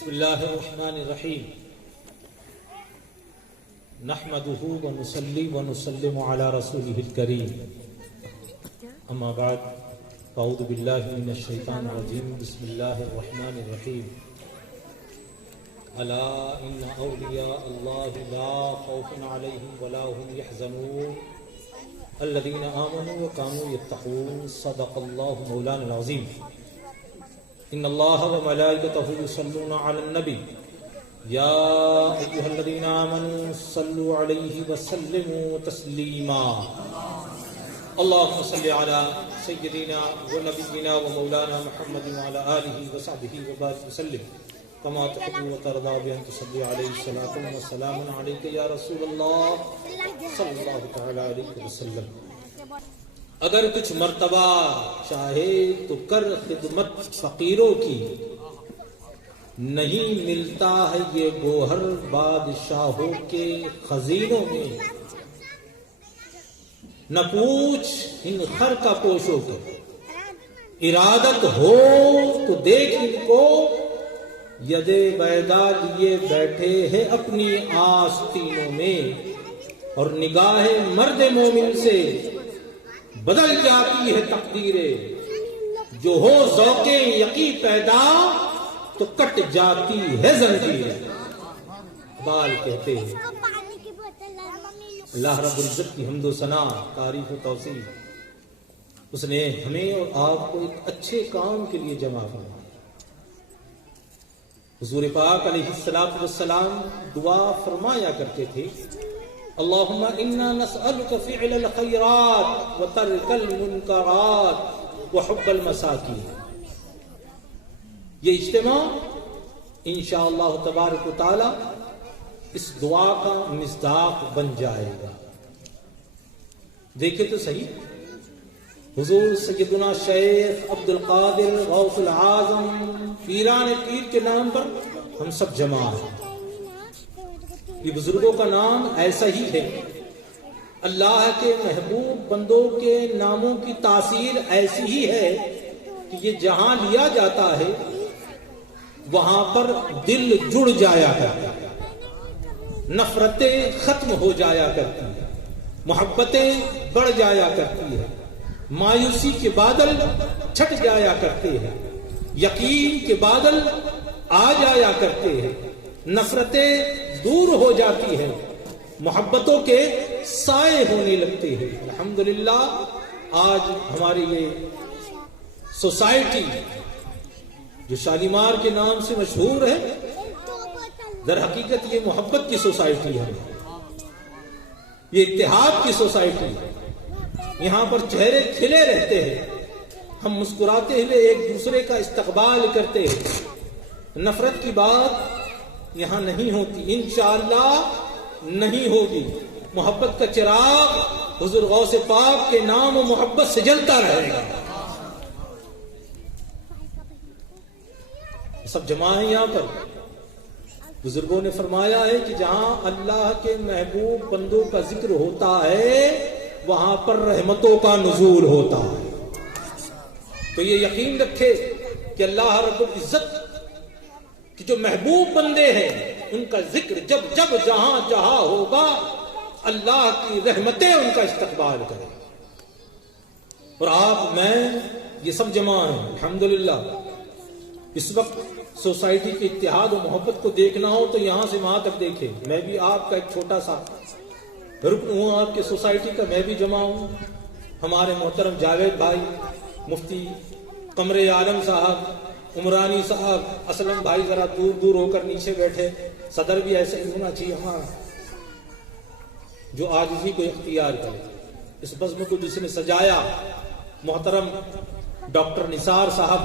بسم اللہ الرحمن الرحیم نحمده ونصلی ونسلم علی رسوله الکریم اما بعد اعوذ باللہ من الشیطان الرجیم بسم اللہ الرحمن الرحیم الا ان اولیاء اللہ لا خوف علیہم ولا هم يحزنون الذین آمنوا وكانوا يتقون صدق اللہ مولانا العظیم ان اللہ وملائکتہ یصلون علی النبی یا ایھا الذین آمنوا صلوا علیہ وسلموا تسلیما اللہم صل علی سیدنا ونبینا ومولانا محمد وعلی آلہ وصحبہ وبارک وسلم کما تحب وترضى بأن تصلي عليه الصلاة والسلام عليك يا رسول اللہ صلی اللہ تعالی علیہ وسلم. اگر کچھ مرتبہ چاہے تو کر خدمت فقیروں کی، نہیں ملتا ہے یہ گوہر بادشاہوں کے خزینوں میں. نہ پوچھ ان خر کا پوشوں کو، ارادت ہو تو دیکھ ان کو، ید بیدا لیے بیٹھے ہیں اپنی آستینوں میں. اور نگاہ مرد مومن سے بدل جاتی ہے تقدیریں، جو ہو ذوق یقی پیدا تو کٹ جاتی ہے زنجیریں. اقبال کہتے ہیں اللہ رب العزت کی حمد و ثنا، تعریف و توصیف، اس نے ہمیں اور آپ کو ایک اچھے کام کے لیے جمع فرمایا. حضور پاک علیہ السلام دعا فرمایا کرتے تھے اللہم انا نسألک فعل الخیرات وترک المنکرات وحب المساکین. یہ اجتماع انشاءاللہ تبارک و تعالی اس دعا کا مصداق بن جائے گا. دیکھیں تو صحیح، حضور سیدنا شیخ عبد القادر غوث العظم پیران پیر کے نام پر ہم سب جمع ہیں. یہ بزرگوں کا نام ایسا ہی ہے. اللہ کے محبوب بندوں کے ناموں کی تاثیر ایسی ہی ہے کہ یہ جہاں لیا جاتا ہے وہاں پر دل جڑ جایا کرتا ہے، نفرتیں ختم ہو جایا کرتی ہیں، محبتیں بڑھ جایا کرتی ہیں، مایوسی کے بادل چھٹ جایا کرتے ہیں، یقین کے بادل آ جایا کرتے ہیں، نفرتیں دور ہو جاتی ہیں، محبتوں کے سائے ہونے لگتے ہیں. الحمدللہ آج ہماری یہ سوسائٹی جو شالیمار کے نام سے مشہور ہے، در حقیقت یہ محبت کی سوسائٹی ہے، یہ اتحاد کی سوسائٹی ہے. یہاں پر چہرے کھلے رہتے ہیں، ہم مسکراتے ہوئے ایک دوسرے کا استقبال کرتے ہیں. نفرت کی بات یہاں نہیں ہوتی، انشاءاللہ نہیں ہوگی. محبت کا چراغ حضور غوث پاک کے نام و محبت سے جلتا رہے گا. سب جمع ہیں یہاں پر. بزرگوں نے فرمایا ہے کہ جہاں اللہ کے محبوب بندوں کا ذکر ہوتا ہے وہاں پر رحمتوں کا نزول ہوتا ہے. تو یہ یقین رکھے کہ اللہ رب العزت کہ جو محبوب بندے ہیں ان کا ذکر جب جب جہاں جہاں ہوگا اللہ کی رحمتیں ان کا استقبال کریں. اور آپ میں یہ سب جمع ہیں الحمدللہ. اس وقت سوسائٹی کے اتحاد و محبت کو دیکھنا ہو تو یہاں سے وہاں تک دیکھیں. میں بھی آپ کا ایک چھوٹا سا رکن ہوں آپ کے سوسائٹی کا، میں بھی جمع ہوں. ہمارے محترم جاوید بھائی، مفتی قمر عالم صاحب، عمرانی صاحب، اسلم بھائی ذرا دور دور ہو کر نیچے بیٹھے. صدر بھی ایسے ہی ہونا چاہیے ہمارا جو عاجزی کو اختیار کرے. اس بزم کو جس نے سجایا محترم ڈاکٹر نثار صاحب،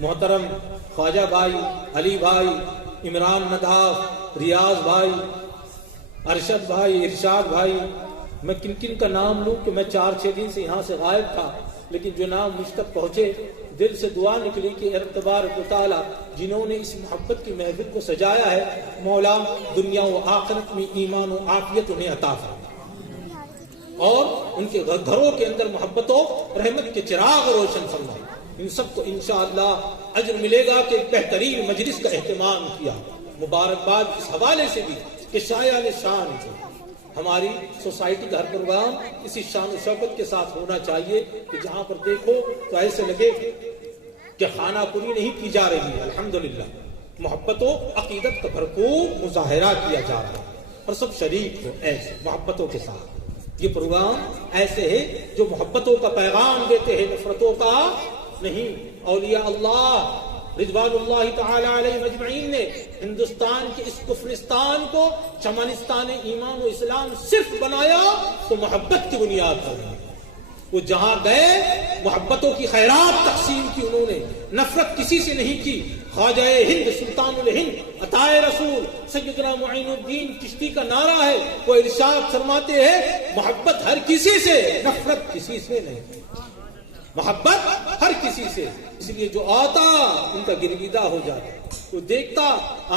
محترم خواجہ بھائی، علی بھائی، عمران نداف، ریاض بھائی، ارشد بھائی، ارشاد بھائی. میں کن کن کا نام لوں کہ میں 4-6 دن سے یہاں سے غائب تھا، لیکن جو نام مجھ تک پہنچے دل سے دعا نکلی کہ رب تبارک و تعالی جنہوں نے اس محبت کی محفل کو سجایا ہے مولا دنیا و آخرت میں ایمان و عافیت انہیں عطا فرمائے اور ان کے گھروں کے اندر محبت و رحمت کے چراغ روشن فرمائے. ان سب کو انشاءاللہ اجر ملے گا کہ ایک بہترین مجلس کا اہتمام کیا. مبارکباد اس حوالے سے بھی کہ شایان شان ہماری سوسائٹی کا ہر پروگرام اسی شان و شوکت کے ساتھ ہونا چاہیے کہ جہاں پر دیکھو تو ایسے لگے کہ خانہ پوری نہیں کی جا رہی ہے. الحمدللہ محبت و عقیدت کا بھرپور مظاہرہ کیا جا رہا ہے اور سب شریک ہو ایسے محبتوں کے ساتھ. یہ پروگرام ایسے ہے جو محبتوں کا پیغام دیتے ہیں, نفرتوں کا نہیں. اولیاء اللہ رضوان اللہ تعالی علیہ مجمعین نے ہندوستان کے اس کفرستان کو چمنستان ایمان و اسلام صرف بنایا تو محبت کی بنیاد پر. وہ جہاں گئے محبتوں کی خیرات تقسیم کی انہوں نے, نفرت کسی سے نہیں کی. خواجہ ہند سلطان الہند عطائے رسول سیدنا معین الدین چشتی کا نعرہ ہے, وہ ارشاد فرماتے ہیں محبت ہر کسی سے, نفرت کسی سے نہیں. محبت ہر کسی سے. اس لیے جو آتا ان کا گرویدہ ہو جاتا, وہ دیکھتا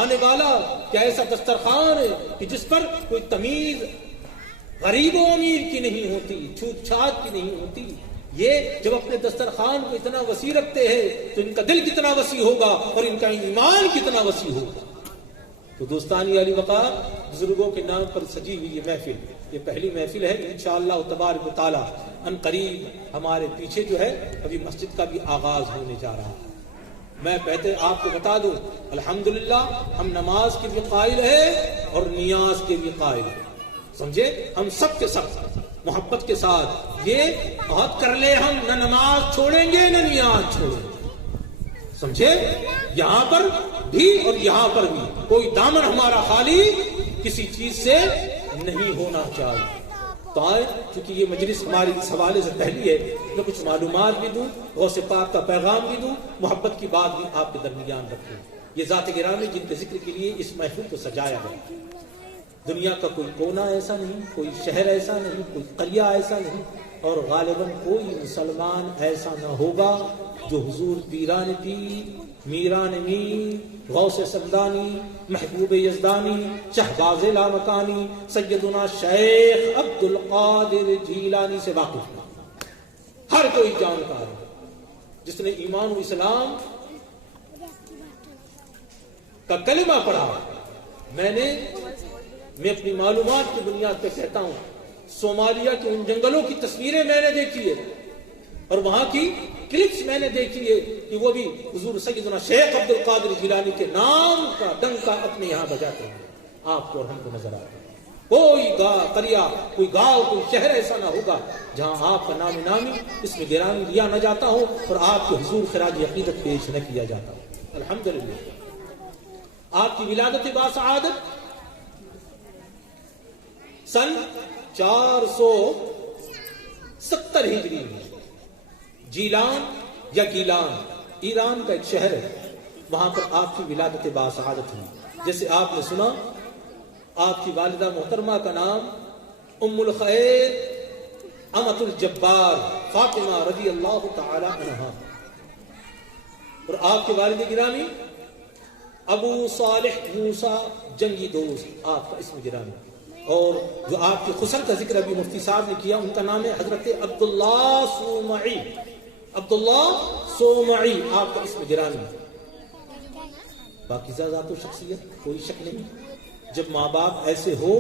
آنے والا کہ ایسا دسترخوان ہے کہ جس پر کوئی تمیز غریب و امیر کی نہیں ہوتی, چھوت چھات کی نہیں ہوتی. یہ جب اپنے دسترخوان کو اتنا وسیع رکھتے ہیں تو ان کا دل کتنا وسیع ہوگا اور ان کا ایمان کتنا وسیع ہوگا. تو دوستانی علی وقار بزرگوں کے نام پر سجی ہوئی یہ محفل, یہ پہلی محفل ہے. انشاءاللہ تبارک و تعالی ان قریب ہمارے پیچھے جو ہے ابھی مسجد کا بھی آغاز ہونے جا رہا ہے. میں پہلے آپ کو بتا دوں الحمدللہ ہم نماز کے بھی قائل ہیں اور نیاز کے بھی قائل ہیں. سمجھے, ہم سب کے سب محبت کے ساتھ یہ عہد کر لے ہم نہ نماز چھوڑیں گے نہ نیاز چھوڑیں گے. سمجھے, یہاں پر بھی اور یہاں پر بھی کوئی دامن ہمارا خالی کسی چیز سے نہیں ہونا چاہیے. تو آئے چونکہ یہ مجلس ہماری اس حوالے سے پہلی ہے, میں کچھ معلومات بھی دوں, غوث پاک کا پیغام بھی دوں, محبت کی بات بھی آپ کے درمیان رکھوں. یہ ذات گرامی جن کے ذکر کے لیے اس محفل کو سجایا گیا. دنیا کا کوئی کونا ایسا نہیں, کوئی شہر ایسا نہیں, کوئی قریہ ایسا نہیں, اور غالباً کوئی مسلمان ایسا نہ ہوگا جو حضور پیران پیر, میران میر, غوث سمدانی, محبوب یزدانی, شہباز لامکانی, سیدنا شیخ عبد القادر جیلانی سے واقف نہ. ہر کوئی جانتا ہے جس نے ایمان و اسلام کا کلمہ پڑھا. میں اپنی معلومات کی بنیاد پہ کہتا ہوں, صومالیہ کے ان جنگلوں کی تصویریں میں نے دیکھی ہے اور وہاں کی کلپس میں نے دیکھی ہے کہ وہ بھی حضور سیدنا شیخ عبد القادر جیلانی کے نام کا ڈنکا اپنے یہاں بجاتے ہیں. آپ کو اور ہم کو نظر آتا ہے کوئی قریہ, کوئی گاؤں, کوئی شہر ایسا نہ ہوگا جہاں آپ کا نام نامی اس میں گرامی لیا نہ جاتا ہو اور آپ کے حضور خراج عقیدت پیش نہ کیا جاتا ہو. الحمدللہ آپ کی ولادت باسعادت سن 470 ہجری میں جیلان یا گیلان ایران کا ایک شہر ہے, وہاں پر آپ کی ولادت باسعادت ہوئی. جیسے آپ نے سنا آپ کی والدہ محترمہ کا نام ام الخیر امت الجبار فاطمہ رضی اللہ تعالی عنہا, اور آپ کے والد گرامی ابو صالح موسیٰ جنگی دوست آپ کا اسم گرامی. اور جو آپ کے خسر کا ذکر ابھی مفتی صاحب نے کیا ان کا نام ہے حضرت عبداللہ سومعی. عبداللہ سومعی آپ کا اسم گرامی. باقی ذات و شخصیت کوئی شک نہیں. جب ماں باپ ایسے ہو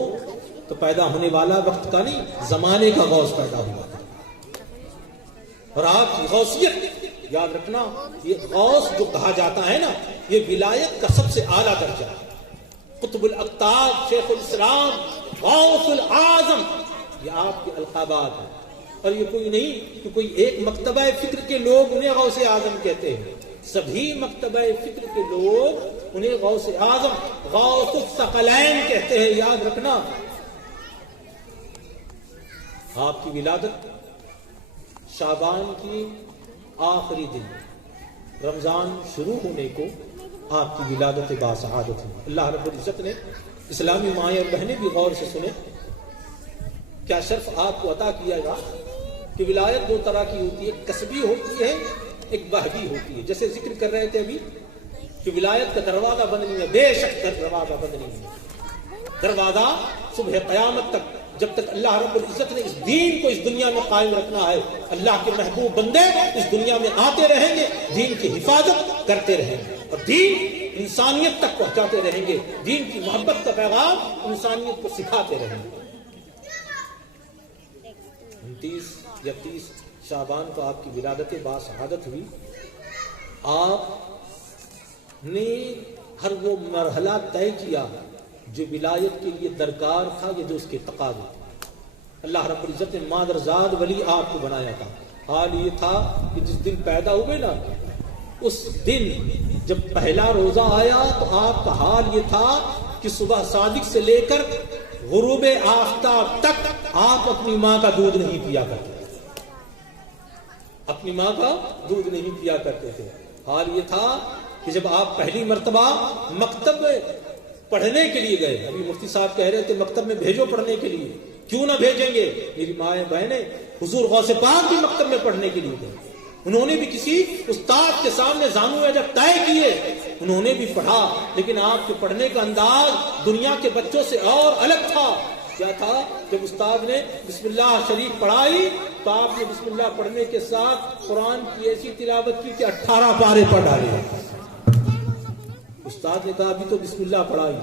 تو پیدا ہونے والا وقت کا نہیں زمانے کا غوث پیدا ہوا. اور آپ کی غوثیت یاد رکھنا, یہ غوث جو کہا جاتا ہے نا یہ ولایت کا سب سے اعلیٰ درجہ ہے. قطب الاقطاب, شیخ الاسلام, غوث العظم, یہ آپ کے القابات ہیں. اور یہ کوئی نہیں کہ کوئی ایک مکتبہ فکر کے لوگ انہیں غوث اعظم کہتے ہیں. سبھی مکتبہ فکر کے لوگ انہیں غوث اعظم, غوث الثقلین کہتے ہیں. یاد رکھنا آپ کی ولادت شعبان کی آخری دن, رمضان شروع ہونے کو آپ کی ولادت باسعادت ہے. اللہ رب العزت نے اسلامی مائیں اور بہنیں بھی غور سے سنیں, کیا شرف آپ کو عطا کیا گا کہ ولایت دو طرح کی ہوتی ہے, کسبی ہوتی ہے, ایک وحبی ہوتی ہے. جیسے ذکر کر رہے تھے ابھی کہ ولایت کا دروازہ بند نہیں ہے, بے شک دروازہ بند نہیں ہے. دروازہ صبح قیامت تک جب تک اللہ رب العزت نے اس دین کو اس دنیا میں قائم رکھنا ہے، اللہ کے محبوب بندے اس دنیا میں آتے رہیں گے، دین کی حفاظت کرتے رہیں گے اور دین انسانیت تک پہنچاتے رہیں گے، دین کی محبت کا پیغام انسانیت کو سکھاتے رہیں گے۔ 29 یا 30 شعبان کو آپ کی ولادت باسعادت ہوئی۔ آپ نے ہر وہ مرحلہ طے کیا جو ولایت کے لیے درکار تھا یا جو اس کے تقاضے تھے۔ اللہ رب العزت نے مادرزاد ولی آپ کو بنایا تھا۔ حال یہ تھا کہ جس دن پیدا ہوئے نا، اس دن جب پہلا روزہ آیا تو آپ کا حال یہ تھا کہ صبح صادق سے لے کر غروب آفتاب تک آپ اپنی ماں کا دودھ نہیں پیا کرتے تھے، اپنی ماں کا دودھ نہیں پیا کرتے تھے۔ حال یہ تھا کہ جب آپ پہلی مرتبہ مکتب میں پڑھنے کے لیے گئے، ابھی مفتی صاحب کہہ رہے تھے مکتب میں بھیجو پڑھنے کے لیے، کیوں نہ بھیجیں گے؟ میری مائیں بہنیں حضور غوث پاک بھی مکتب میں پڑھنے کے لیے گئے، انہوں نے بھی کسی استاد کے سامنے زانو جب طے کیے، انہوں نے بھی پڑھا، لیکن آپ کے پڑھنے کا انداز دنیا کے بچوں سے اور الگ تھا۔ کیا تھا؟ جب استاد نے بسم اللہ شریف پڑھائی تو آپ نے بسم اللہ پڑھنے کے ساتھ قرآن کی ایسی تلاوت کی کہ 18 پارے پڑھ ڈالے۔ استاد نے کہا ابھی تو بسم اللہ پڑھائی،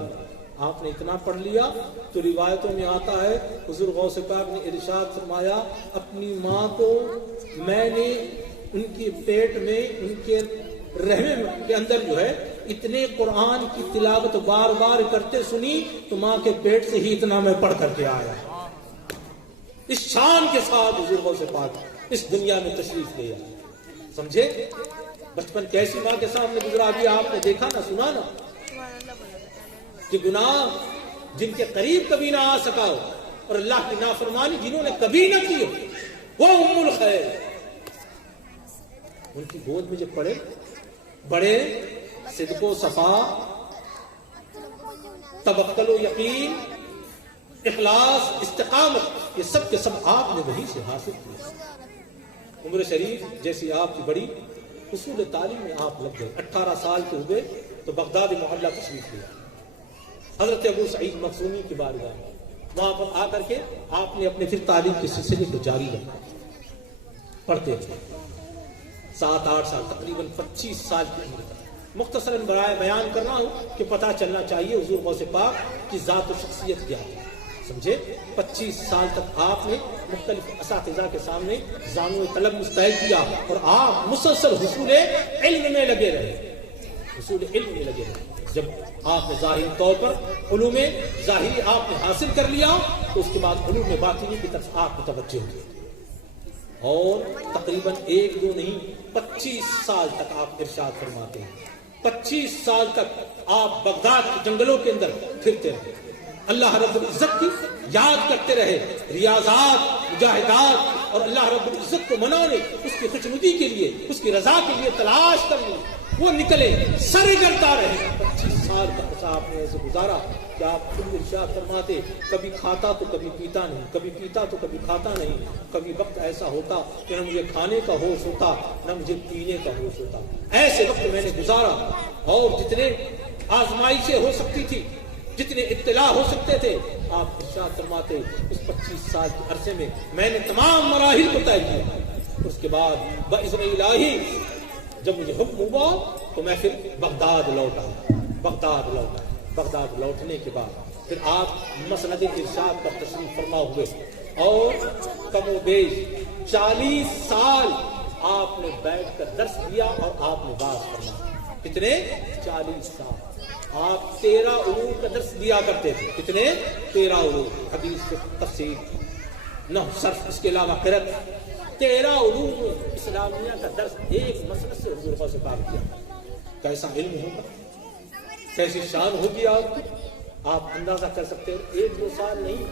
آپ نے اتنا پڑھ لیا تو روایتوں میں آتا ہے حضور غوث پاک نے ارشاد فرمایا اپنی ماں کو میں نے ان کے پیٹ میں، ان کے رحم کے اندر جو ہے اتنے قرآن کی تلاوت بار بار کرتے سنی تو ماں کے پیٹ سے ہی اتنا میں پڑھ کر کے آیا۔ اس شان کے ساتھ حضور غوث پاک اس دنیا میں تشریف لے آئے۔ سمجھے بچپن کیسی ماں کے سامنے گزرا؟ ابھی آپ نے دیکھا نا، سنا نا کہ گناہ جن کے قریب کبھی نہ آ سکا ہو اور اللہ کی نافرمانی جنہوں نے کبھی نہ کی ہو، وہ ام الخیر، ان کی گود میں جب پڑے بڑے صدق و صفا، توکل و یقین، اخلاص، استقامت، یہ سب کے سب آپ نے وہیں سے حاصل کیا۔ عمر شریف جیسی آپ کی بڑی اصول تعلیم میں آپ لگ گئے، 18 سال کے ہوئے تو بغداد محلہ تشریف لیا، حضرت ابو سعید مخزومی کی بارگاہ میں، وہاں پر آ کر کے آپ نے اپنے پھر تعلیم کے سلسلے کو جاری رکھا، پڑھتے تھے 7-8 سال، تقریباً 25 سال کی عمر تک۔ مختصراً برائے بیان کر رہا ہوں کہ پتہ چلنا چاہیے حضور غوث پاک کی ذات و شخصیت کیا ہے، سمجھے۔ 25 سال تک آپ نے مختلف اساتذہ کے سامنے زانو طلب مستعد کیا اور آپ مسلسل حصول علم میں لگے رہے، حصول علم میں لگے رہے۔ جب آپ نے ظاہری طور پر علوم ظاہری آپ نے حاصل کر لیا تو اس کے بعد علوم باطنی کی طرف آپ متوجہ ہوئے اور تقریباً 1-2 نہیں 25 سال تک آپ ارشاد فرماتے ہیں، 25 سال تک آپ بغداد کے جنگلوں کے اندر پھرتے رہے، اللہ رب العزت کی یاد کرتے رہے، ریاضات، مجاہدات اور اللہ رب العزت کو منانے، اس کی خوشنودی کے لیے، اس کی رضا کے لیے تلاش کرنے، وہ نکلے سرگردہ رہے۔ 25 سال تک آپ نے ایسے گزارا کہ آپ خود ارشاد فرماتے کبھی کھاتا تو کبھی پیتا نہیں، کبھی پیتا تو کبھی کھاتا نہیں، کبھی وقت ایسا ہوتا کہ نہ مجھے کھانے کا ہوش ہوتا نہ مجھے پینے کا ہوش ہوتا، ایسے وقت میں نے گزارا اور جتنے آزمائشیں ہو سکتی تھی، جتنے ابتلا ہو سکتے تھے، آپ ارشاد فرماتے اس 25 سال کے عرصے میں میں نے تمام مراحل کو طے کیا۔ اس کے بعد باذن الہی جب مجھے حکم ہوا تو میں پھر بغداد لوٹا۔ بغداد لوٹنے کے بعد پھر آپ مسند ارشاد پر تشریف فرما ہوئے اور کم و بیش 40 سال آپ نے بیٹھ کر درس دیا اور آپ نے بات فرمایا۔ کتنے؟ 40 سال آپ 13 علوم کا درس دیا کرتے تھے۔ کتنے؟ 13 علوم، حدیث، تفسیر، نحو، صرف، اس کے علاوہ قرأت، 13 علوم اسلامیہ کا درس ایک مسجد سے حضور غوث پاک کیا۔ کیسا علم ہوگا، کیسی شان ہوگی آپ کی، آپ اندازہ کر سکتے ہیں۔ 1-2 سال نہیں،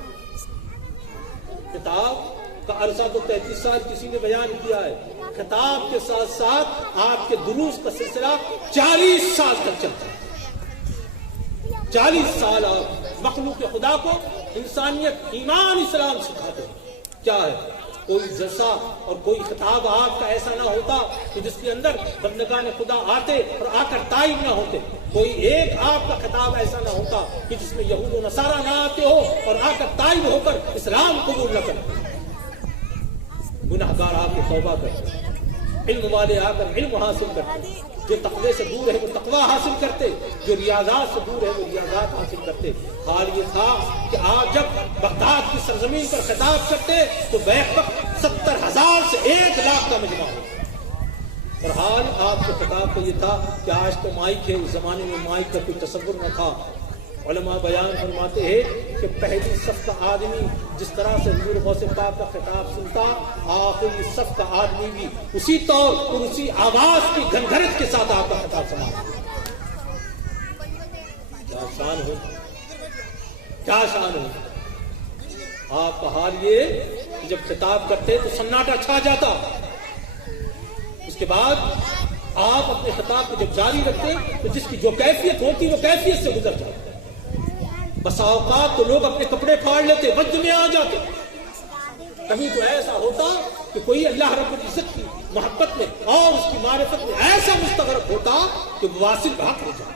کتاب کا عرصہ تو 33 سال کسی نے بیان کیا ہے، کتاب کے ساتھ ساتھ آپ کے دروس کا سلسلہ 40 سال تک چلتا ہے۔ 40 سال آپ مخلوق خدا کو انسانیت، ایمان، اسلام سکھاتے ہیں۔ کیا ہے کوئی جلسہ اور کوئی خطاب آپ کا ایسا نہ ہوتا کہ جس کے اندر بندگان خدا آتے اور آ کر تائب نہ ہوتے. کوئی ایک آپ کا خطاب ایسا نہ ہوتا کہ جس میں یہود و نصارہ نہ آتے ہو اور آ کر تائب ہو کر اسلام قبول نہ کرتے. گناہگار آ کے توبہ کرتے, علم والے آ کر علم حاصل کرتے, جو تقوی سے دور ہے وہ تقوی حاصل کرتے, جو ریاضات سے دور ہے وہ ریاضات حاصل کرتے. حال یہ تھا کہ آپ جب بغداد کی سرزمین پر خطاب کرتے تو بیک وقت 70,000 سے 1 لاکھ کا مجمع ہوتا. اور حال آپ کے خطاب کا یہ تھا کہ آج تو مائک ہے, اس زمانے میں مائک کا کوئی تصور نہ تھا. علماء بیان فرماتے ہیں کہ پہلی صف کا آدمی جس طرح سے حضور غوث پاک کا خطاب سنتا, آخری صف کا آدمی بھی اسی طور اور اسی آواز کی گھنگھرٹ کے ساتھ آپ کا خطاب سناتا. کیا شان ہو, کیا شان ہو. آپ کا حال یہ کہ جب خطاب کرتے تو سناٹا چھا جاتا, اس کے بعد آپ اپنے خطاب کو جب جاری رکھتے تو جس کی جو کیفیت ہوتی وہ کیفیت سے گزر جاتی. بسا اوقات تو لوگ اپنے کپڑے پھاڑ لیتے, وجد میں آ جاتے. کبھی تو ایسا ہوتا کہ کوئی اللہ رب العزت کی محبت میں اور اس کی معرفت میں ایسا مستغرق ہوتا کہ واصل بحق ہو جائے,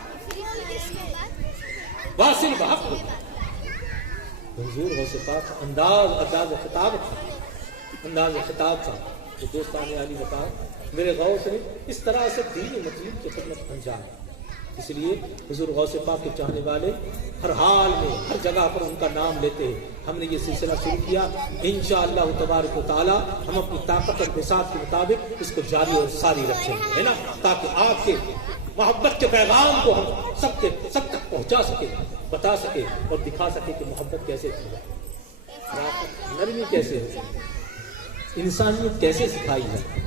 واصل بحق ہو جائے. حضور غوث پاک کا انداز خطاب تھا کہ دوستان علی بتا میرے غوث نے اس طرح سے دین مطلوب کی خدمت انجام. اس لیے حضور غوث پاک کے چاہنے والے ہر حال میں ہر جگہ پر ان کا نام لیتے ہیں. ہم نے یہ سلسلہ شروع کیا, انشاءاللہ تبارک و تعالی ہم اپنی طاقت اور بساط کے مطابق اس کو جاری اور ساری رکھیں گے, ہے نا, تاکہ آپ کے محبت کے پیغام کو ہم سب تک پہنچا سکے, بتا سکے اور دکھا سکے کہ محبت کیسے کی جائے, نرمی کیسے ہو, انسانیت کیسے سکھائی جائے.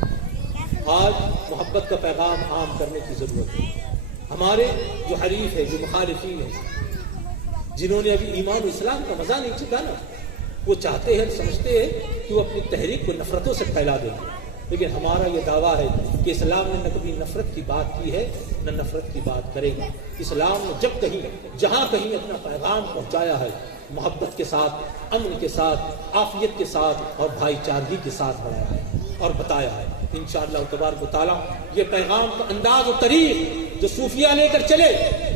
آج محبت کا پیغام عام کرنے کی ضرورت ہے. ہمارے جو حریف ہے, جو مخالفین ہیں, جنہوں نے ابھی ایمان و اسلام کا مزہ نہیں چکا نا, وہ چاہتے ہیں, سمجھتے ہیں کہ وہ اپنی تحریک کو نفرتوں سے پھیلا دیں. لیکن ہمارا یہ دعویٰ ہے کہ اسلام نے نہ کبھی نفرت کی بات کی ہے نہ نفرت کی بات کرے گا. اسلام نے جب کہیں جہاں کہیں اپنا پیغام پہنچایا ہے محبت کے ساتھ, امن کے ساتھ, عافیت کے ساتھ اور بھائی چارگی کے ساتھ بڑھایا ہے اور بتایا ہے. انشاءاللہ تبارک و تعالی یہ پیغام کا انداز و طریق جو صوفیہ لے کر چلے,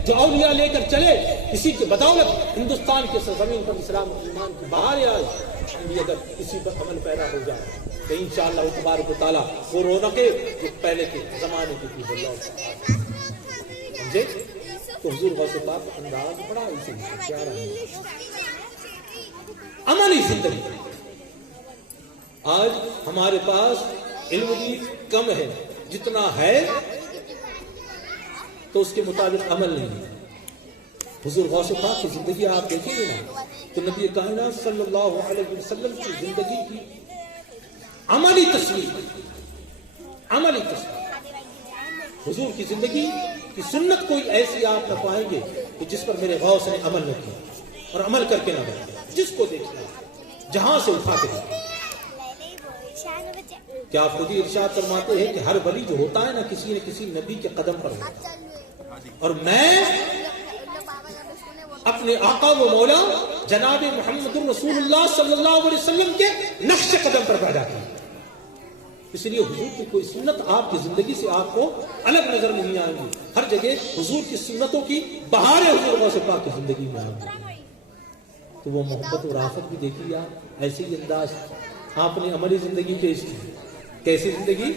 جو اولیاء لے کر چلے, اسی کے بدولت ہندوستان کے سرزمین پر اسلام و ایمان کی بہاریں آئی. اگر اسی پر عمل پیدا ہو جائے تو انشاءاللہ تبارک و تعالی وہ رونقیں جو پہلے کے زمانے کی تھی اللہ سمجھے. تو حضور غوث پاک کا انداز بڑا اسی پیارا ہے, عملی زندگی. آج ہمارے پاس علم بھی کم ہے, جتنا ہے تو اس کے مطابق عمل نہیں ہے. حضور غوث پاک کی زندگی آپ دیکھیں گے نا تو نبی کائنات صلی اللہ علیہ وسلم کی زندگی کی عملی تصویر, عملی تصویر. حضور کی زندگی کی سنت کوئی ایسی آپ نہ پائیں گے کہ جس پر میرے غوث نے عمل نہ کیا اور عمل کر کے نہ بنا. جس کو دیکھنا جہاں سے اٹھا کے دیکھنا. کیا آپ خود ہی ارشاد فرماتے ہیں کہ ہر ولی جو ہوتا ہے نا کسی نہ کسی نبی کے قدم پر ہوتا ہے, اور میں اپنے آقا و مولا جناب محمد رسول اللہ صلی اللہ علیہ وسلم کے نقش قدم پر پیدا کی. اس لیے حضور کی کوئی سنت آپ کی زندگی سے آپ کو الگ نظر نہیں آئے گی. ہر جگہ حضور کی سنتوں کی بہاریں حضور غوث پاک کی زندگی میں آئیں گی. تو وہ محبت اور رافت بھی دیکھیے آپ, ایسے ہی انداز آپ نے عملی زندگی پیش کی. کیسی زندگی؟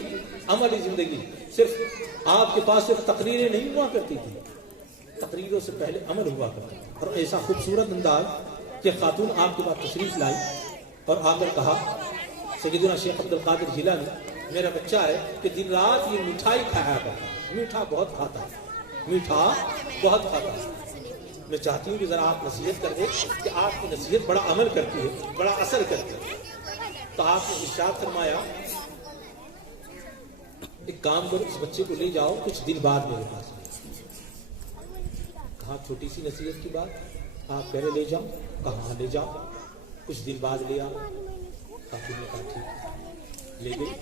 عملی زندگی. صرف آپ کے پاس صرف تقریریں نہیں ہوا کرتی تھی, تقریروں سے پہلے عمل ہوا کرتا. اور ایسا خوبصورت انداز کہ خاتون آپ کے پاس تشریف لائی اور آ کر کہا سیدنا شیخ عبد القادر جیلانی میرا بچہ ہے کہ دن رات یہ مٹھائی کھایا کرتا, میٹھا بہت کھاتا ہے, میٹھا بہت کھاتا ہے. میں چاہتی ہوں کہ ذرا آپ نصیحت کر دیں کہ آپ کی نصیحت بڑا عمل کرتی ہے, بڑا اثر کرتی ہے. تو آپ نے ارشاد فرمایا ایک کام کرو, اس بچے کو لے جاؤ کچھ دن بعد میرے پاس. کہا چھوٹی سی نصیحت کی بات, آپ پہلے لے جاؤ. کہاں لے جاؤ, کچھ دن بعد لے آؤ. خاتون نے کہا ٹھیک, لے گئی.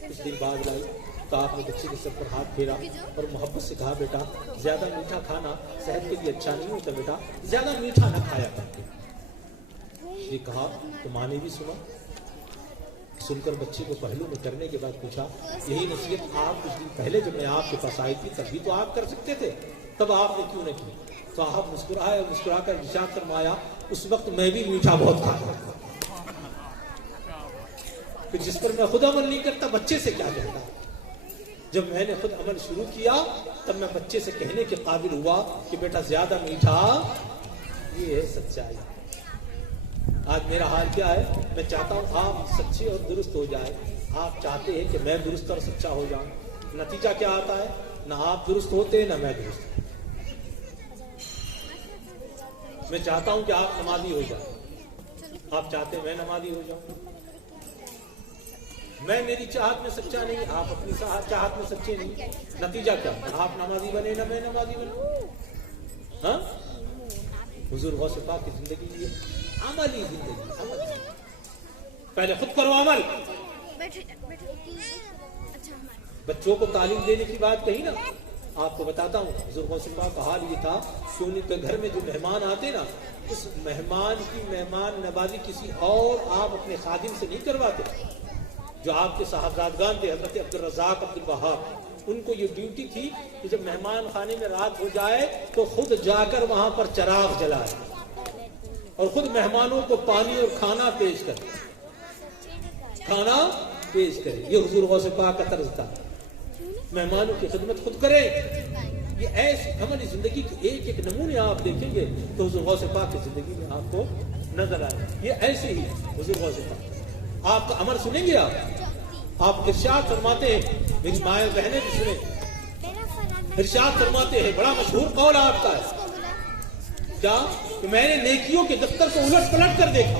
کچھ دن بعد لائی تو آپ نے بچے کے سر پر ہاتھ پھیرا اور محبت سے کہا بیٹا زیادہ میٹھا کھانا صحت کے لیے اچھا نہیں ہوتا, بیٹا زیادہ میٹھا نہ کھایا کرتے. یہ کہا تو ماں نے بھی سنا, سن کر بچے کو پہلو میں کرنے کے بعد پوچھا یہی نصیحت آپ کچھ دن پہلے جب میں آپ کے پاس آئی تھی تب بھی تو آپ کر سکتے تھے، تب آپ نے کیوں نہ کی؟ تو آپ مسکرائے اور مسکرا کر ارشاد فرمایا اس وقت میں بھی میٹھا بہت کھاتا تھا، کہ جس پر میں خود عمل نہیں کرتا بچے سے کیا کہتا۔ جب میں نے خود عمل شروع کیا تب میں بچے سے کہنے کے قابل ہوا کہ بیٹا زیادہ میٹھا، یہ ہے سچائی۔ آج میرا حال کیا ہے؟ میں چاہتا ہوں آپ سچے اور درست ہو جائے، آپ چاہتے ہیں کہ میں درست اور سچا ہو جاؤں، نتیجہ کیا آتا ہے؟ نہ آپ درست ہوتے نہ میں درست ہوتا۔ میں چاہتا ہوں کہ آپ نمازی ہو جائیں، آپ چاہتے ہیں میں نمازی ہو جاؤں، میں میری چاہت میں سچا نہیں، آپ اپنی چاہت میں سچے نہیں، نتیجہ کیا؟ آپ نمازی بنے نہ میں نمازی بنے۔ ہاں حضور غوث پاک کی زندگی یہ عملی زندگی، عمل۔ پہلے خود کرو عمل۔ بچوں کو تعلیم دینے کی بات کہی نا، آپ کو بتاتا ہوں حضور غوث پاک کا حال یہ تھا کہ ان کے گھر میں جو مہمان آتے نا، اس مہمان کی مہمان نوازی کسی اور آپ اپنے خادم سے نہیں کرواتے۔ جو آپ کے صاحبزادگان تھے حضرت عبدالرزاق عبدالوہاب، ان کو یہ ڈیوٹی تھی کہ جب مہمان خانے میں رات ہو جائے تو خود جا کر وہاں پر چراغ جلائے اور خود مہمانوں کو پانی اور کھانا پیش کرے، کھانا پیش کرے۔ یہ حضور غوث پاک کا طرز تھا، مہمانوں کی خدمت خود کرے۔ یہ ایسی عملی زندگی کی ایک ایک نمونے آپ دیکھیں گے تو حضور غوث پاک کی زندگی میں آپ کو نظر آئے۔ یہ ایسے ہی حضور غوث پاک، آپ کا عمر سنیں گے، آپ ارشاد فرماتے ہیں، میری مائیں بہنیں بھی سنیں، ارشاد فرماتے ہیں، بڑا مشہور قول آپ کا ہے کیا کہ میں نے نیکیوں کے دفتر کو الٹ پلٹ کر دیکھا،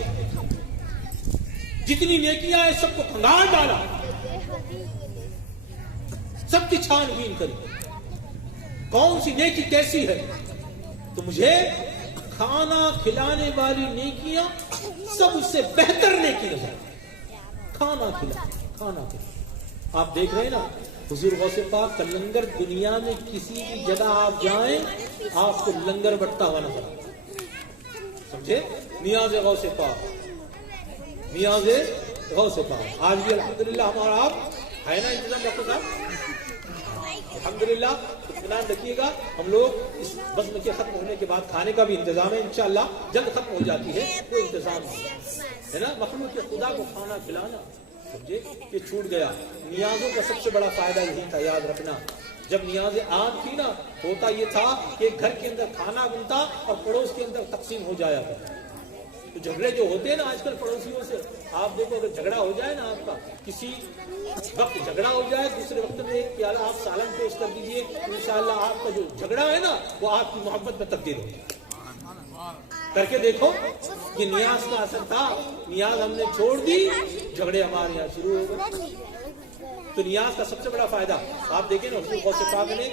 جتنی نیکیاں ہیں سب کو کھنگال ڈالا، سب کی چھان بین کری، کون سی نیکی کیسی ہے؟ تو مجھے کھانا کھلانے والی نیکیاں سب اس سے بہتر نیکی نظر، کھانا کھلا۔ آپ دیکھ رہے ہیں نا حضور غوث پاک کا لنگر، دنیا میں کسی بھی جگہ آپ جائیں آپ کو لنگر بٹتا ہوا نظر، سمجھے؟ نیاز غوث پاک، نیاز غوث پاک۔ آج بھی الحمدللہ ہمارا آپ ہے نا انتظام ڈاکٹر صاحب، الحمدللہ اطمینان رکھیے گا، ہم لوگ اس بزم کے ختم ہونے کے بعد کھانے کا بھی انتظام ہے، انشاءاللہ جلد ختم ہو جاتی ہے وہ انتظام ہے نا۔ مخلوق کے خدا کو کھانا کھلانا، سمجھے، یہ چھوٹ گیا۔ نیازوں کا سب سے بڑا فائدہ یہی تھا، یاد رکھنا، جب نیاز عام تھی نا، ہوتا یہ تھا کہ گھر کے اندر کھانا بنتا اور پڑوس کے اندر تقسیم ہو جایا تھا۔ تو جھگڑے جو ہوتے ہیں نا آج کل پڑوسیوں سے، آپ دیکھو اگر جھگڑا ہو جائے نا، آپ کا کسی وقت جھگڑا ہو جائے، دوسرے وقت میں ایک پیالہ آپ سالن پیش کر دیجئے، انشاءاللہ آپ کا جو جھگڑا ہے نا وہ آپ کی محبت میں تبدیل ہو جائے۔ کر کے دیکھو، یہ نیاز کا اثر تھا، نیاز ہم نے چھوڑ دی، جھگڑے ہمارے یہاں شروع ہو گئے۔ تو نیاز کا سب سے بڑا فائدہ آپ دیکھیں نا، حضور غوث پاک نے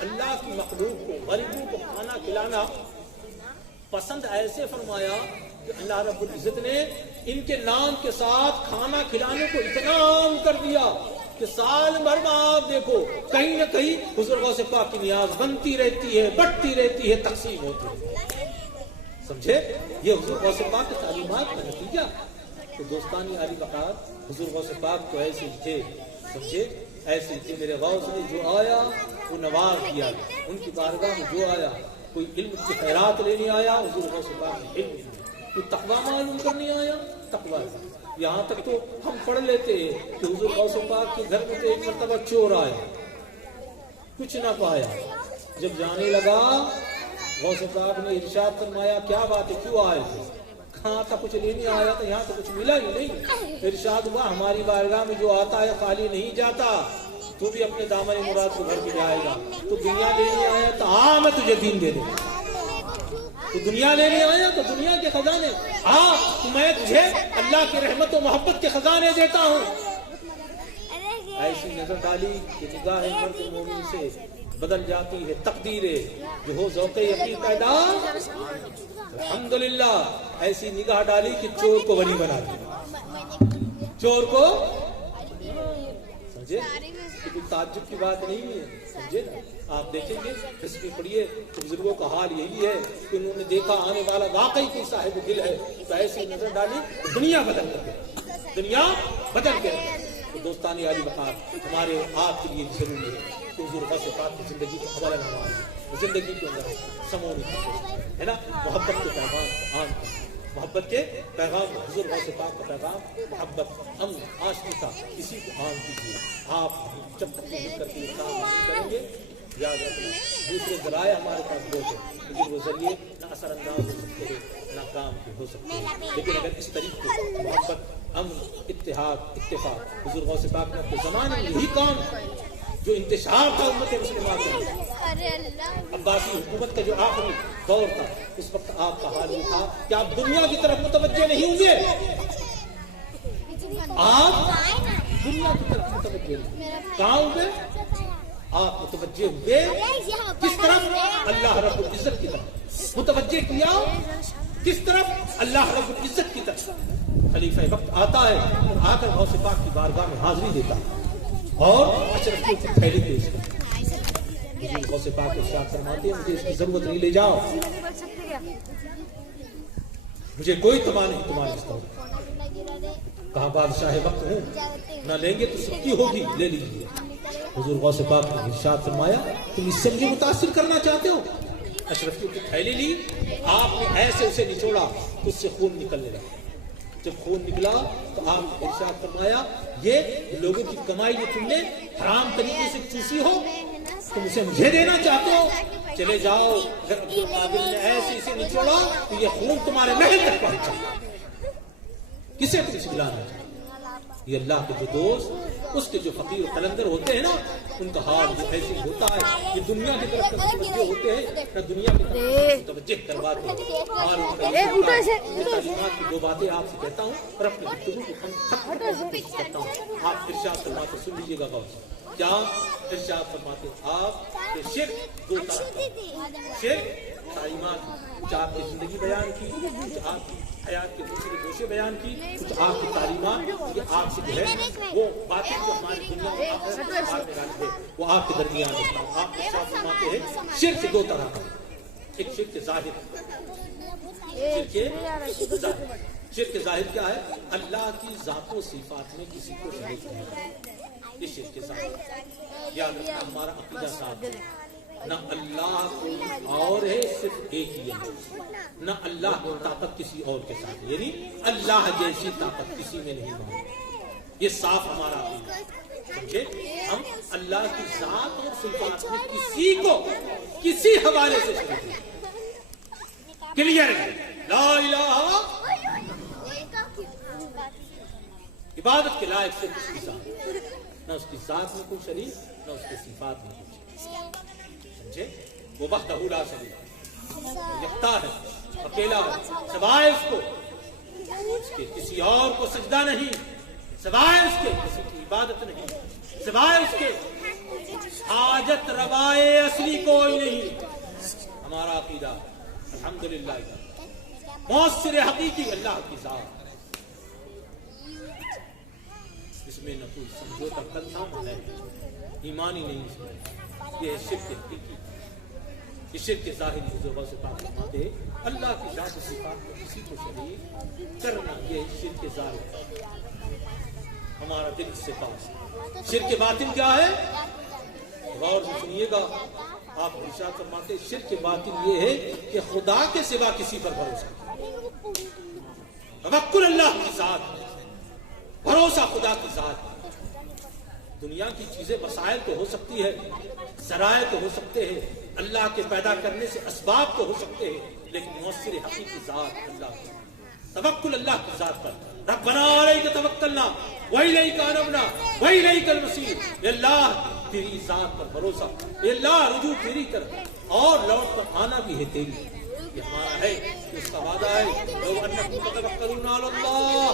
اللہ کی مخلوق کو، غریبوں کو کھانا کھلانا پسند ایسے فرمایا کہ اللہ رب العزت نے ان کے نام کے ساتھ کھانا کھلانے کو اتنا عام کر دیا کہ سال بھر میں آپ دیکھو کہیں نہ کہیں حضور غوث پاک کی نیاز بنتی رہتی ہے، بڑھتی رہتی ہے، تقسیم ہوتی ہے، سمجھے؟ یہ حضور غوث پاک کی تعلیمات کا نتیجہ۔ تو دوستانی عالی وقار، حضور غوث پاک تو ایسے ہی تھے، سمجھے، ایسے ہی تھے۔ میرے غوث نے جو آیا وہ نواز کیا، ان کی بارگاہ میں جو آیا، کوئی علم کی خیرات لینے آیا، حضور غوث پاک نے علم دیا، کوئی تقویٰ معلوم کرنے آیا، تقویٰ۔ یہاں تک تو ہم پڑھ لیتے ہیں کہ حضور غوث پاک کے گھر میں تو ایک مرتبہ چور آیا، کچھ نہ پایا، جب جانے لگا غوث پاک نے ارشاد فرمایا کیا بات ہے، کیوں آئے تھے؟ کہاں تھا کچھ لینے آیا تھا، یہاں تو کچھ ملا ہی نہیں۔ ارشاد ہوا ہماری بارگاہ میں جو آتا ہے خالی نہیں جاتا، تو بھی اپنے دامن مراد کو گھر میں جائے گا۔ تو دنیا لینے آیا تو میں تجھے دین دے دوں، تو دنیا لینے آیا تو دنیا کے خزانے، تو میں تجھے اللہ کی رحمت و محبت کے خزانے دیتا ہوں۔ ایسی نظر ڈالی کہ نگاہ مرد مومن سے بدل جاتی ہے تقدیریں، جو ہو ذوق یقین پیدا۔ الحمدللہ ایسی نگاہ ڈالی کہ چور کو ولی بنا دیا، چور کو، سمجھے، کوئی تعجب کی بات نہیں ہے، سمجھے نا۔ آپ دیکھیں گے حسبی پڑھیے تو بزرگوں کا حال یہی ہے کہ انہوں نے دیکھا آنے والا واقعی کوئی صاحب دل ہے، تو ایسی نظر ڈالی دنیا بدل کر گئی، دنیا بدل کے رکھیں. تو دوستان عالی وقار ہمارے آپ کے لیے ضروری ہے کہ حضور غوث پاک کی زندگی کو عمل نماز زندگی کے اندر سمونی ہے نا. محبت کے پیغام عام محبت کے پیغام حضور غوث پاک کا پیغام محبت امن عاشقی کا کسی کو عام کیجیے. آپ جب تک مل کر کے یہ کام نہیں کریں گے یاد رکھنا دوسرے ذرائع ہمارے پاس بہت ہیں لیکن وہ ذریعے نہ اثر انداز ہو سکتے ہیں نہ کام کے ہو سکتے ہیں. لیکن اگر اس طریقے محبت امن اتحاد اتفاق حضور غوث پاک نے اپنے زمانے میں یہی کام جو انتشار تھا امت مسلمہ کا عباسی حکومت کا جو آخری دور تھا اس وقت آپ کا حال یہ تھا کہ آپ دنیا کی طرف متوجہ نہیں ہوں گے. آپ دنیا کی طرف متوجہ نہیں کہاں ہوں گے آپ متوجہ ہوئے کس طرف اللہ رب العزت کی طرف متوجہ کیا کس طرف اللہ رب العزت کی طرف. خلیفہ وقت آتا ہے اور آ کر غوث پاک کی بارگاہ میں حاضری دیتا ہے اور اشرفیوں کی تھیلی پیش کرتا ہے. غوث پاک ارشاد فرماتے ہیں مجھے اس کی ضرورت نہیں لے جاؤ مجھے کوئی تمام نہیں تمہاری اس طرح کہاں بادشاہ وقت ہوں نہ لیں گے تو سب کی ہوگی لے لیجیے. حضور غوث پاک نے ارشاد فرمایا تم اس سے مجھے متاثر کرنا چاہتے ہو. اشرفیوں کی تھیلی لی آپ نے ایسے اسے نچوڑا تو اس سے خون نکلنے لگا. جب خون نکلا تو آپ نے ارشاد فرمایا یہ لوگوں کی کمائی جو تم نے حرام طریقے سے چوسی ہو تم اسے مجھے دینا چاہتے ہو. چلے جاؤ اگر عبد القادر نے ایسے اسے نچوڑا تو یہ خون تمہارے محل تک پہنچا. کسے تم سکھلانا چاہتے یہ اللہ کے جو دوست اس کے جو فقیر و قلندر ہوتے ہیں نا ان کا حال جو ایسے ہوتا ہے یہ دنیا کی طرف متوجہ ہوتے ہیں نہ دنیا کی طرف متوجہ کرواتے ہیں. تعلیمات کی دو باتیں آپ سے کہتا ہوں اور اپنی گفتگو کو ختم کرنے کی کوشش کرتا ہوں. آپ ارشاد فرماتے سن لیجیے گا غور سے کیا ارشاد فرماتے آپ کہ شرک دو طرح شرک تعلیمات کچھ آپ کی زندگی بیان کی کچھ آپ کی حیات کے دوسرے گوشے بیان کی کچھ آپ کی تعلیمات یہ آپ سے جو ہے وہ باتیں جو ہماری دنیا میں ہے وہ آپ کے درمیان ہے. آپ ارشاد فرماتے ہیں شرک دو طرح کا ایک شرک ظاہر شرک ظاہر کیا ہے اللہ کی ذات و صفات میں کسی کو شریک نہیں یہ شرک ظاہر. یاد رکھنا ہمارا عقیدہ صاف ہے نہ اللہ کوئی اور ہے صرف ایک ہی ہے نہ اللہ کی طاقت کسی اور کے ساتھ یعنی اللہ جیسی طاقت کسی میں نہیں مانتے. یہ صاف ہمارا عقیدہ سمجھے. ہم اللہ کی ذات اور صفات میں کسی کو کسی حوالے سے شریک نہیں. کلیئر لا الہ عبادت کے لائق سے کسی ذات نہ اس کی ذات میں کوئی شریک نہ اس کی صفات میں کوئی شریک. وہ وحدہ لا شریک یکتا ہے اکیلا ہے سوائے اس کو اس کے کسی اور کو سجدہ نہیں سوائے اس کے کسی کی عبادت نہیں سوائے اس کے حاجت روائے اصلی کوئی نہیں. ہمارا عقیدہ الحمدللہ مؤثر حقیقی اللہ کی ذات اس میں نہ کوئی سمجھوتا کلام ہے ایمانی نہیں اس میں. یہ شرک حقیقی یہ شرک ظاہری حضور غوث پاک فرماتے اللہ کی ذات و صفات میں کسی کو شریک کرنا یہ شرک ظاہر ہمارا دل سے پاس. شرک باطن کیا ہے غور سے سنیے گا. آپ ارشاد فرماتے شرک باطن یہ ہے کہ خدا کے سوا کسی پر بھروسہ توکل اللہ کی ذات بھروسہ خدا کی ذات. دنیا کی چیزیں وسائل تو ہو سکتی ہے ذرائع تو ہو سکتے ہیں اللہ کے پیدا کرنے سے اسباب تو ہو سکتے ہیں لیکن مؤثر حقیقی ذات اللہ کی توکل اللہ کی ذات پر. ربنا علیک توکلنا والیک انبنا والیک المصیر. اے اللہ تیری ذات پر بھروسہ اے اللہ رجوع تیری طرف اور لوٹ کر آنا بھی ہے تیری. یہ ہمارا ہے اس کا وعدہ ہے لو انکم تتوکلون علی اللہ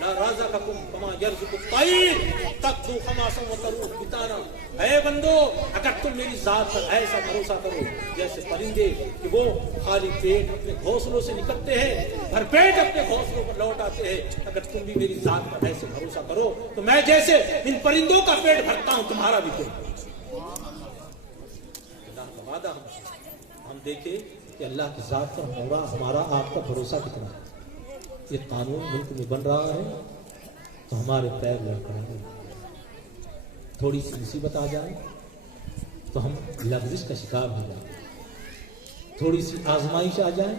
لرزقکم کما یرزق الطیر تغدو خماسا وتروح بطانا. اے بندو اگر تم میری ذات پر ایسا بھروسہ کرو جیسے پرندے کہ وہ خالی پیٹ اپنے گھونسلوں سے نکلتے ہیں بھر پیٹ اپنے گھونسلوں پر لوٹ آتے ہیں اگر تم بھی میری ذات پر ایسے بھروسہ کرو تو میں جیسے ان پرندوں کا پیٹ بھرتا ہوں تمہارا بھی پیٹ. اللہ کا وعدہ ہم دیکھیں کہ اللہ کی ذات پر ہمارا آپ کا بھروسہ کتنا ہے. یہ قانون ملک میں بن رہا ہے تو ہمارے پیر لڑکھڑائیں گے. تھوڑی سی مصیبت آ جائے تو ہم لغزش کا شکار ہو جائیں. تھوڑی سی آزمائش آ جائے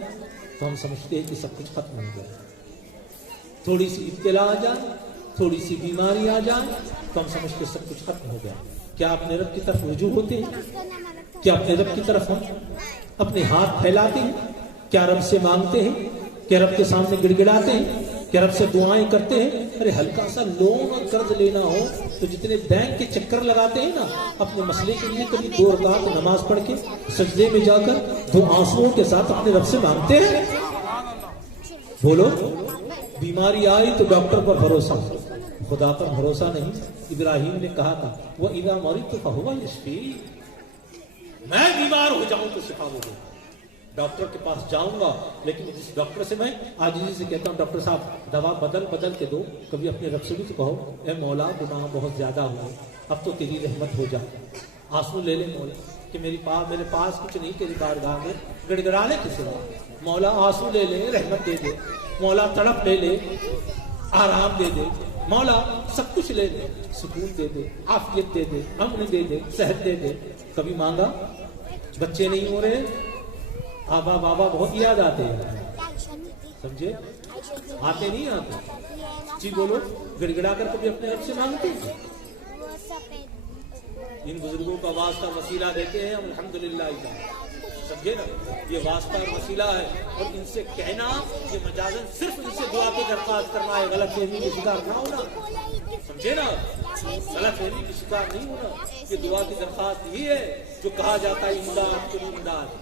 تو ہم سمجھتے ہیں کہ سب کچھ ختم ہو گیا. تھوڑی سی ابتلا آ جائے, تھوڑی سی بیماری آ جائے تو ہم سمجھتے سب کچھ ختم ہو گیا. کیا اپنے رب کی طرف رجوع ہوتے ہیں؟ کیا اپنے رب کی طرف ہم اپنے ہاتھ پھیلاتے ہیں؟ کیا رب سے مانگتے ہیں؟ کیا رب کے سامنے گڑ گڑاتے ہیں؟ کیا رب سے دعائیں کرتے ہیں؟ ارے ہلکا سا لون اور قرض لینا ہو تو جتنے بینک کے چکر لگاتے ہیں نا, اپنے مسئلے کے لیے کبھی 2 رکعت نماز پڑھ کے سجدے میں جا کر 2 آنسوؤں کے ساتھ اپنے رب سے مانگتے ہیں؟ بولو, بیماری آئی تو ڈاکٹر پر بھروسہ, خدا پر بھروسہ نہیں. ابراہیم نے کہا تھا وَإِذَا مَرِضْتُ فَهُوَ يَشْفِينِ, میں بیمار ہو جاؤں تو شفا دے دے. ڈاکٹر کے پاس جاؤں گا لیکن جس ڈاکٹر سے میں عاجزی سے کہتا ہوں ڈاکٹر صاحب دوا بدل کے دو, کبھی اپنے رب سے بھی تو کہو اے مولا گناہ بہت زیادہ ہوئے, اب تو تیری رحمت ہو جائے. آنسو لے لے مولا کہ میرے پاس کچھ نہیں تیری بارگاہ میں گڑ گڑانے کے سوا. مولا آنسو لے لے, رحمت دے دے. مولا تڑپ لے لے, آرام دے دے. مولا سب کچھ لے دے, سکون دے دے, عافیت دے دے, امن دے دے, صحت دے دے. کبھی مانگا؟ بچے نہیں ہو رہے, آبا بابا بہت یاد آتے ہیں, سمجھے؟ آتے نہیں آتے؟ جی بولو, گڑ گڑا کر کبھی اپنے رب سے مانگتے ہیں؟ ان بزرگوں کا واسطہ وسیلہ دیتے ہیں ہم الحمدللہ. سمجھے نا, یہ واسطہ اور وسیلہ ہے, اور ان سے کہنا یہ مجازن صرف ان سے دعا کی درخواست کرنا ہے, غلط فہمی کا شکار نہ ہونا. سمجھے نا, غلط فہمی کی شکار نہیں ہونا. یہ دعا کی درخواست یہ ہے جو کہا جاتا ہے امداد کو امداد,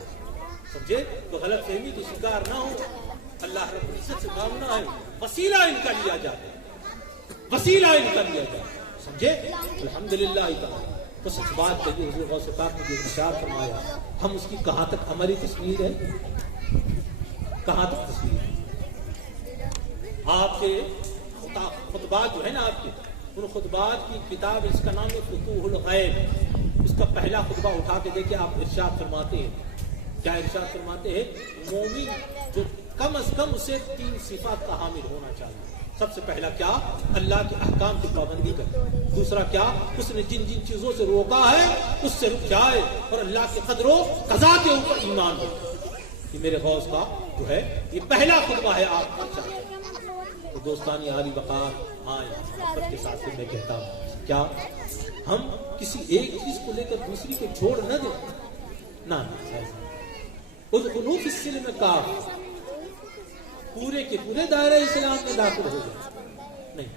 سمجھے؟ تو غلط فہمی کی شکار نہ ہو, اللہ رب العزت سے مانگنا ہے, وسیلہ ان کا لیا جاتا ہے, وسیلہ ان کا لیا جاتا ہے. سمجھے؟ الحمدللہ. تو سچ بات کہیے, حضور غوث پاک نے جو ارشاد فرمایا, ہم اس کی کہاں تک ہماری تصویر ہے, کہاں تک تصویر ہے؟ آپ کے خطبات جو ہے نا, آپ کے ان خطبات کی کتاب, اس کا نام ہے فتوح الغیب. اس کا پہلا خطبہ اٹھا کے دیکھیں, آپ ارشاد فرماتے ہیں, کیا ارشاد فرماتے ہیں؟ مومن جو کم از کم اسے 3 صفات کا حامل ہونا چاہیے. سب سے پہلا کیا؟ اللہ کے احکام کی پابندی کرے. دوسرا کیا؟ اس نے جن جن چیزوں سے روکا ہے اس سے رک جائے, اور اللہ کے قدر و قضا کے اوپر ایمان ہو. یہ میرے غوث کا جو ہے یہ پہلا خطبہ ہے آپ کا. تو دوستانی عالی وقار محبت کے ساتھ میں کہتا ہوں, کیا ہم کسی ایک چیز کو لے کر دوسری کو چھوڑ نہ دیں؟ نہ, ادخلوا فی السلم کافہ, پورے کے پورے دائرہ اسلام میں داخل ہو گئے. نہیں,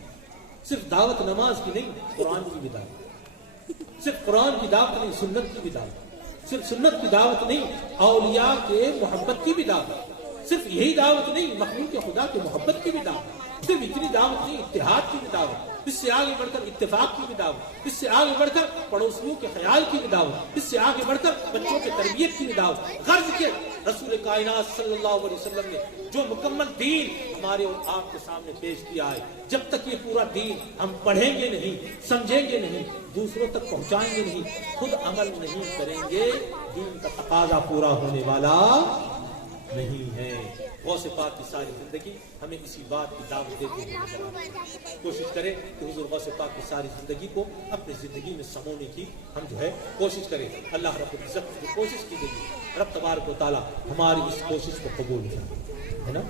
صرف دعوت نماز کی نہیں, قرآن کی بھی دعوت. صرف قرآن کی دعوت نہیں, سنت کی بھی دعوت. صرف سنت کی دعوت نہیں, اولیاء کے محبت کی بھی دعوت. صرف یہی دعوت نہیں, مخلوق خدا کے محبت کی بھی دعوت. صرف اتنی دعوت نہیں, اتحاد کی بھی دعوت. اس سے آگے بڑھ کر اتفاق کی بھی دعوت. اس سے آگے بڑھ کر پڑوسیوں کے خیال کی بھی دعوت. اس سے آگے بڑھ کر بچوں کے تربیت کی بھی دعوت. غرض کے رسول کائنات صلی اللہ علیہ وسلم نے جو مکمل دین ہمارے اور آپ کے سامنے پیش کیا ہے, جب تک یہ پورا دین ہم پڑھیں گے نہیں, سمجھیں گے نہیں, دوسروں تک پہنچائیں گے نہیں, خود عمل نہیں کریں گے, دین کا تقاضا پورا ہونے والا نہیں ہے. غوث پاک کی ساری زندگی ہمیں اسی بات کی دعوت دیتے ہوئے کوشش کریں کہ حضور غوث پاک کی ساری زندگی کو اپنی زندگی میں سمونے کی ہم جو ہے کوشش کریں. اللہ رب العزت کی کوشش کی گئی, رب تبارک و تعالی ہماری اس کوشش کو قبول کرے, ہے نا.